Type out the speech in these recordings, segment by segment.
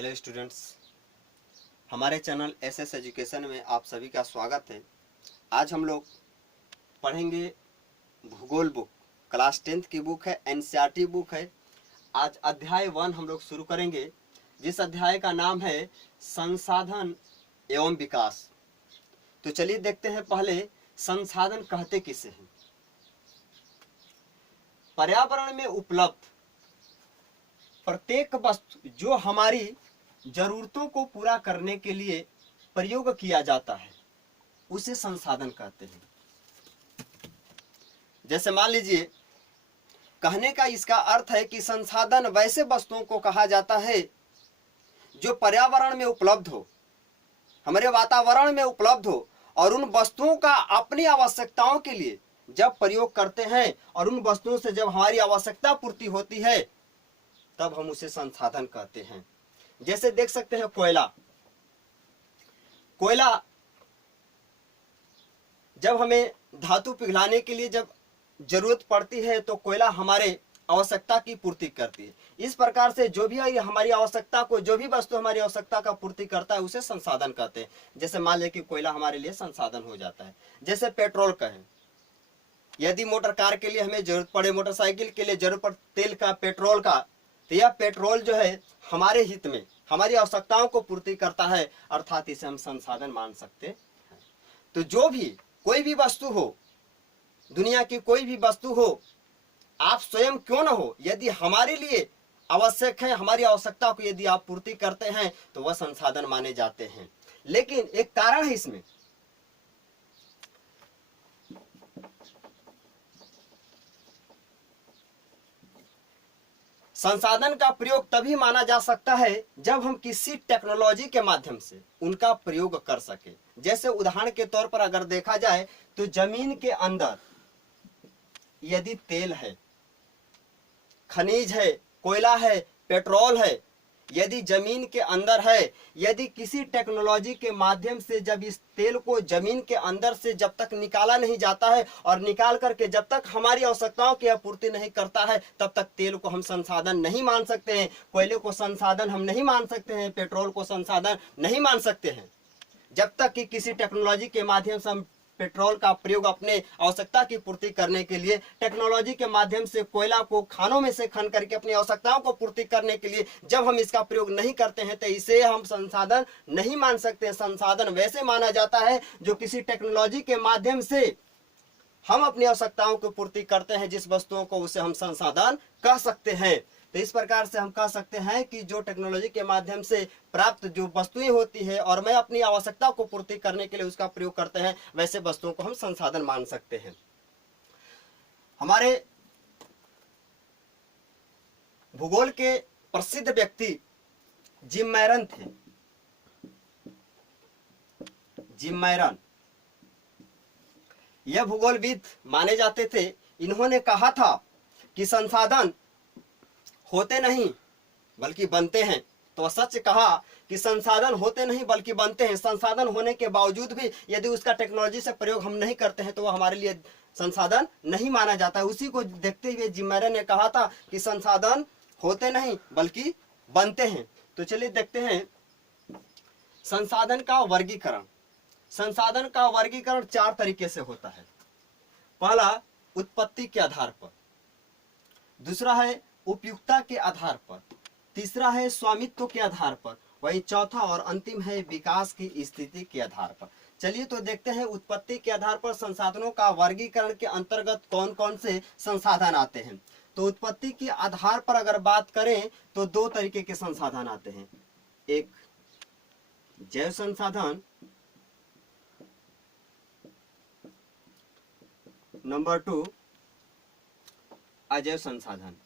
Hello students, हमारे channel SS education में आप सभी का स्वागत है। आज हम लोग पढ़ेंगे भूगोल बुक, क्लास 10th की बुक है, एनसीईआरटी बुक है। आज अध्याय 1 हम लोग शुरू करेंगे, जिस अध्याय का नाम है संसाधन एवं विकास। तो चलिए देखते हैं पहले संसाधन कहते किसे हैं। पर्यावरण में उपलब्ध प्रत्येक वस्तु जो हमारी जरूरतों को पूरा करने के लिए प्रयोग किया जाता है उसे संसाधन कहते हैं। जैसे मान लीजिए, कहने का इसका अर्थ है कि संसाधन वैसे वस्तुओं को कहा जाता है जो पर्यावरण में उपलब्ध हो, हमारे वातावरण में उपलब्ध हो, और उन वस्तुओं का अपनी आवश्यकताओं के लिए जब प्रयोग करते हैं और उन वस्तुओं से जब हमारी आवश्यकता पूर्ति होती है तब हम उसे संसाधन कहते हैं। जैसे देख सकते हैं कोयला जब हमें धातु पिघलाने के लिए जब जरूरत पड़ती है तो कोयला हमारे आवश्यकता की पूर्ति करती है। इस प्रकार से जो भी हमारी आवश्यकता को, जो भी वस्तु हमारी आवश्यकता का पूर्ति करता है उसे संसाधन कहते हैं। जैसे मान लें कि कोयला हमारे लिए संसाधन हो जाता है। जैसे पेट्रोल का है, यदि मोटर कार के लिए हमें जरूरत पड़े, मोटरसाइकिल के लिए जरूरत पड़े तेल का, पेट्रोल का, तो यह पेट्रोल जो है हमारे हित में हमारी आवश्यकताओं को पूर्ति करता है, अर्थात इसे हम संसाधन मान सकते हैं। तो जो भी कोई भी वस्तु हो, दुनिया की कोई भी वस्तु हो, आप स्वयं क्यों ना हो, यदि हमारे लिए आवश्यक है, हमारी आवश्यकता को यदि आप पूर्ति करते हैं तो वह संसाधन माने जाते हैं। लेकिन एक कारण है इसमें, संसाधन का प्रयोग तभी माना जा सकता है जब हम किसी टेक्नोलॉजी के माध्यम से उनका प्रयोग कर सके। जैसे उदाहरण के तौर पर अगर देखा जाए तो जमीन के अंदर यदि तेल है, खनिज है, कोयला है, पेट्रोल है, यदि जमीन के अंदर है, यदि किसी टेक्नोलॉजी के माध्यम से जब इस तेल को जमीन के अंदर से जब तक निकाला नहीं जाता है और निकाल करके जब तक हमारी आवश्यकताओं की पूर्ति नहीं करता है तब तक तेल को हम संसाधन नहीं मान सकते हैं, कोयले को संसाधन हम नहीं मान सकते हैं, पेट्रोल को संसाधन नहीं मान सकते हैं। जब तक कि किसी टेक्नोलॉजी के माध्यम से हम पेट्रोल का प्रयोग अपने आवश्यकता की पूर्ति करने के लिए, टेक्नोलॉजी के माध्यम से कोयला को खानों में से खन करके अपनी आवश्यकताओं को पूर्ति करने के लिए जब हम इसका प्रयोग नहीं करते हैं तो इसे हम संसाधन नहीं मान सकते। संसाधन वैसे माना जाता है जो किसी टेक्नोलॉजी के माध्यम से हम अपनी आवश्यकताओं को पूर्ति करते हैं, जिस वस्तुओं को, उसे हम संसाधन कह सकते हैं। तो इस प्रकार से हम कह सकते हैं कि जो टेक्नोलॉजी के माध्यम से प्राप्त जो वस्तुएं होती है और मैं अपनी आवश्यकता को पूर्ति करने के लिए उसका प्रयोग करते हैं, वैसे वस्तुओं को हम संसाधन मान सकते हैं। हमारे भूगोल के प्रसिद्ध व्यक्ति जिम मैरन थे। जिम मैरन यह भूगोलविद माने जाते थे। इन्होंने कहा था कि संसाधन होते नहीं बल्कि बनते हैं। तो सच कहा कि संसाधन होते नहीं बल्कि बनते हैं। संसाधन होने के बावजूद भी यदि उसका टेक्नोलॉजी से प्रयोग हम नहीं करते हैं तो वह हमारे लिए संसाधन नहीं माना जाता है। उसी को देखते हुए जिम मैरन ने कहा था कि संसाधन होते नहीं बल्कि बनते हैं। तो चलिए देखते हैं संसाधन का वर्गीकरण। संसाधन का वर्गीकरण 4 तरीके से होता है। पहला, उत्पत्ति के आधार पर। दूसरा है उपयुक्तता के आधार पर। तीसरा है स्वामित्व के आधार पर। वही चौथा और अंतिम है विकास की स्थिति के आधार पर। चलिए तो देखते हैं उत्पत्ति के आधार पर संसाधनों का वर्गीकरण के अंतर्गत कौन कौन से संसाधन आते हैं। तो उत्पत्ति के आधार पर अगर बात करें तो 2 तरीके के संसाधन आते हैं। एक जैव संसाधन, नंबर 2 अजैव संसाधन।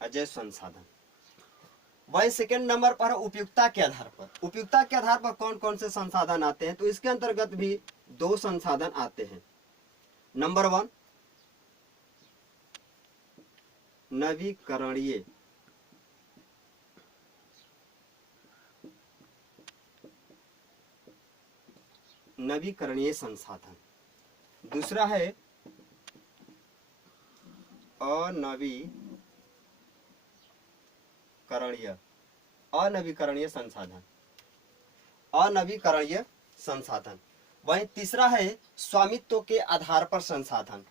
अजैव संसाधन। वही सेकेंड नंबर पर उपयुक्तता के आधार पर। उपयुक्तता के आधार पर कौन कौन से संसाधन आते हैं, तो इसके अंतर्गत भी 2 संसाधन आते हैं। नंबर 1 नवीकरणीय। नवीकरणीय संसाधन। दूसरा है अनवीकरणीय अनवीकरणीय संसाधन, अनवीकरणीय संसाधन। वहीं तीसरा है स्वामित्व के आधार पर संसाधन,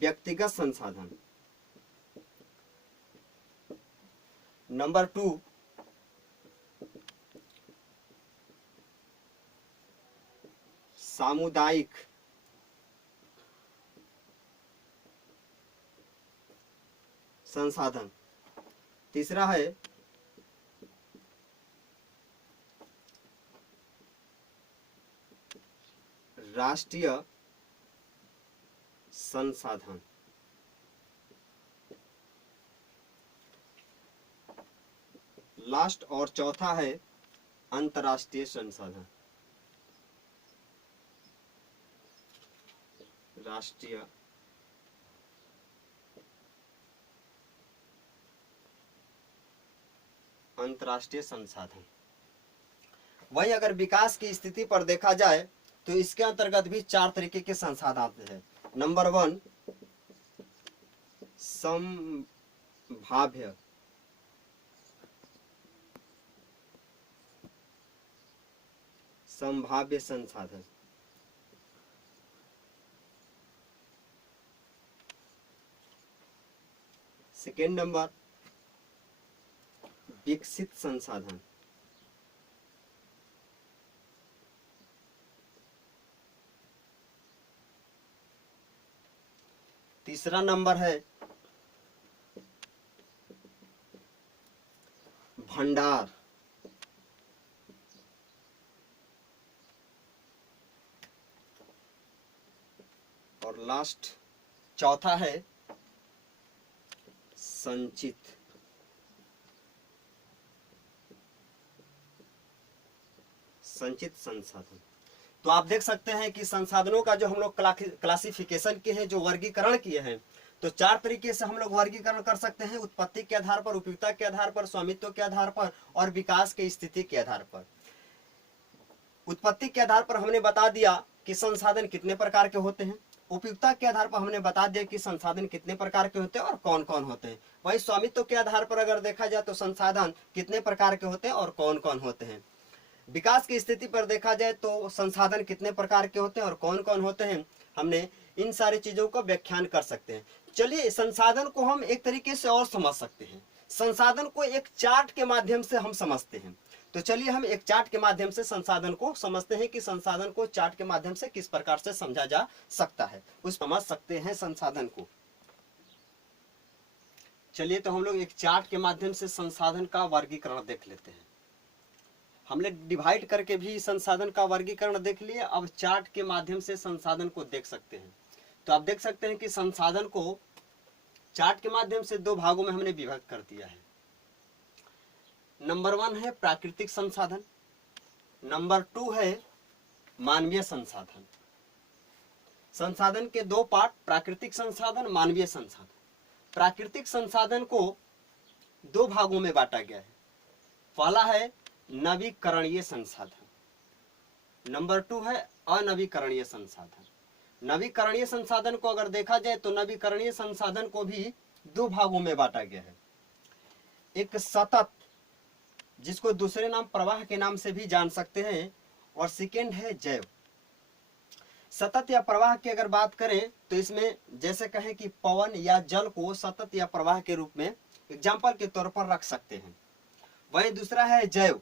व्यक्तिगत संसाधन। नंबर 2 सामुदायिक संसाधन। तीसरा है राष्ट्रीय संसाधन। लास्ट और चौथा है अंतर्राष्ट्रीय संसाधन, राष्ट्रीय अंतर्राष्ट्रीय संसाधन। वही अगर विकास की स्थिति पर देखा जाए तो इसके अंतर्गत भी 4 तरीके के संसाधन आते हैं। नंबर 1 संभाव्य संसाधन। सेकेंड नंबर विकसित संसाधन। तीसरा नंबर है भंडार। और लास्ट चौथा है संचित संसाधन। तो आप देख सकते हैं कि संसाधनों का जो हम लोग क्लासिफिकेशन किए हैं, जो वर्गीकरण किए हैं, तो 4 तरीके से हम लोग वर्गीकरण कर सकते हैं। उत्पत्ति के आधार पर, उपयोगिता के आधार पर, स्वामित्व के आधार पर और विकास की स्थिति के आधार पर। उत्पत्ति के आधार पर हमने बता दिया कि संसाधन कितने प्रकार के होते हैं। उपयोगिता के आधार पर हमने बता दिया कि संसाधन कितने प्रकार के होते हैं और कौन कौन होते हैं। वही स्वामित्व के आधार पर अगर देखा जाए तो संसाधन कितने प्रकार के होते हैं और कौन कौन होते हैं। विकास की स्थिति पर देखा जाए तो संसाधन कितने प्रकार के होते हैं और कौन कौन होते हैं, हमने इन सारी चीजों को व्याख्यान कर सकते हैं। चलिए, संसाधन को हम एक तरीके से और समझ सकते हैं। संसाधन को एक चार्ट के माध्यम से हम समझते हैं। तो चलिए हम एक चार्ट के माध्यम से संसाधन को समझते हैं कि संसाधन को चार्ट के माध्यम से किस प्रकार से समझा जा सकता है, उस समझ सकते हैं संसाधन को। चलिए तो हम लोग एक चार्ट के माध्यम से संसाधन का वर्गीकरण देख लेते हैं। हमने डिवाइड करके भी संसाधन का वर्गीकरण देख लिया, अब चार्ट के माध्यम से संसाधन को देख सकते हैं। तो आप देख सकते हैं कि संसाधन को चार्ट के माध्यम से 2 भागों में हमने विभाजित कर दिया है। नंबर 1 है प्राकृतिक संसाधन, नंबर 2 है मानवीय संसाधन। संसाधन के 2 पार्ट, प्राकृतिक संसाधन, मानवीय संसाधन। प्राकृतिक संसाधन को 2 भागों में बांटा गया है। पहला है नवीकरणीय संसाधन, नंबर 2 है अनवीकरणीय संसाधन। नवीकरणीय संसाधन को अगर देखा जाए तो नवीकरणीय संसाधन को भी 2 भागों में बांटा गया है। एक सतत, जिसको दूसरे नाम प्रवाह के नाम से भी जान सकते हैं, और सेकेंड है जैव। सतत या प्रवाह की अगर बात करें तो इसमें जैसे कहें कि पवन या जल को सतत या प्रवाह के रूप में एग्जाम्पल के तौर पर रख सकते हैं। वही दूसरा है जैव,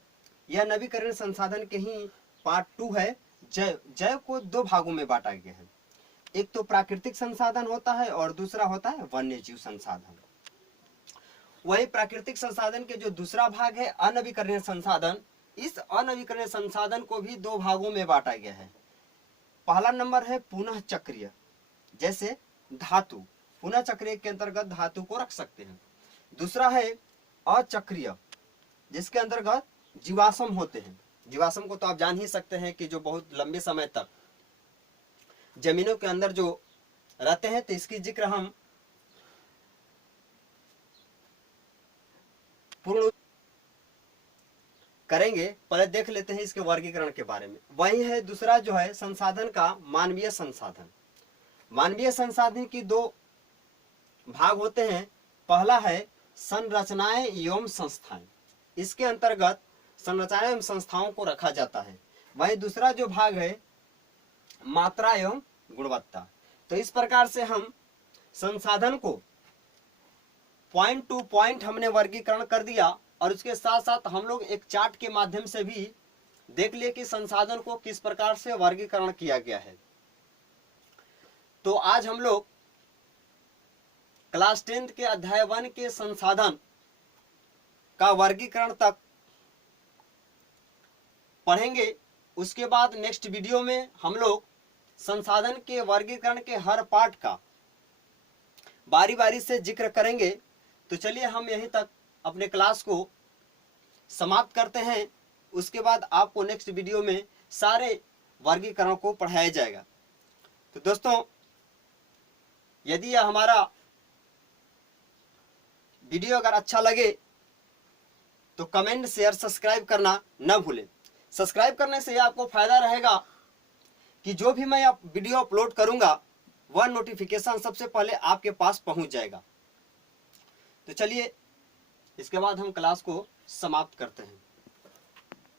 यह नवीकरण संसाधन के ही पार्ट 2 है। जैव को 2 भागों में बांटा गया है। एक तो प्राकृतिक संसाधन होता है और दूसरा होता है वन्य जीव संसाधन। वही प्राकृतिक संसाधन के जो दूसरा भाग है अनवीकरणीय संसाधन, इस अनवीकरणीय संसाधन को भी 2 भागों में बांटा गया है। पहला नंबर है पुनः चक्रीय, जैसे धातु, पुनः चक्रीय के अंतर्गत धातु को रख सकते हैं। दूसरा है अचक्रीय, जिसके अंतर्गत जीवाश्म होते हैं। जीवाश्म को तो आप जान ही सकते हैं कि जो बहुत लंबे समय तक जमीनों के अंदर जो रहते हैं, तो इसकी जिक्र हम पूर्ण करेंगे, पहले देख लेते हैं इसके वर्गीकरण के बारे में। वही है दूसरा जो है संसाधन का मानवीय संसाधन। मानवीय संसाधन की दो भाग होते हैं। पहला है संरचनाएं एवं संस्थाएं, इसके अंतर्गत संरचनाएं एवं संस्थाओं को रखा जाता है। वहीं दूसरा जो भाग है मात्रा एवं गुणवत्ता। तो इस प्रकार से हम संसाधन को पॉइंट टू पॉइंट हमने वर्गीकरण कर दिया, और उसके साथ साथ हम लोग एक चार्ट के माध्यम से भी देख लिए कि संसाधन को किस प्रकार से वर्गीकरण किया गया है। तो आज हम लोग क्लास 10 के अध्याय 1 के संसाधन का वर्गीकरण तक पढ़ेंगे। उसके बाद नेक्स्ट वीडियो में हम लोग संसाधन के वर्गीकरण के हर पार्ट का बारी बारी से जिक्र करेंगे। तो चलिए हम यहीं तक अपने क्लास को समाप्त करते हैं। उसके बाद आपको नेक्स्ट वीडियो में सारे वर्गीकरण को पढ़ाया जाएगा। तो दोस्तों, यदि यह हमारा वीडियो अगर अच्छा लगे तो कमेंट, शेयर, सब्सक्राइब करना न भूलें। सब्सक्राइब करने से आपको फायदा रहेगा कि जो भी मैं वीडियो अपलोड करूंगा वह नोटिफिकेशन सबसे पहले आपके पास पहुंच जाएगा। तो चलिए इसके बाद हम क्लास को समाप्त करते हैं।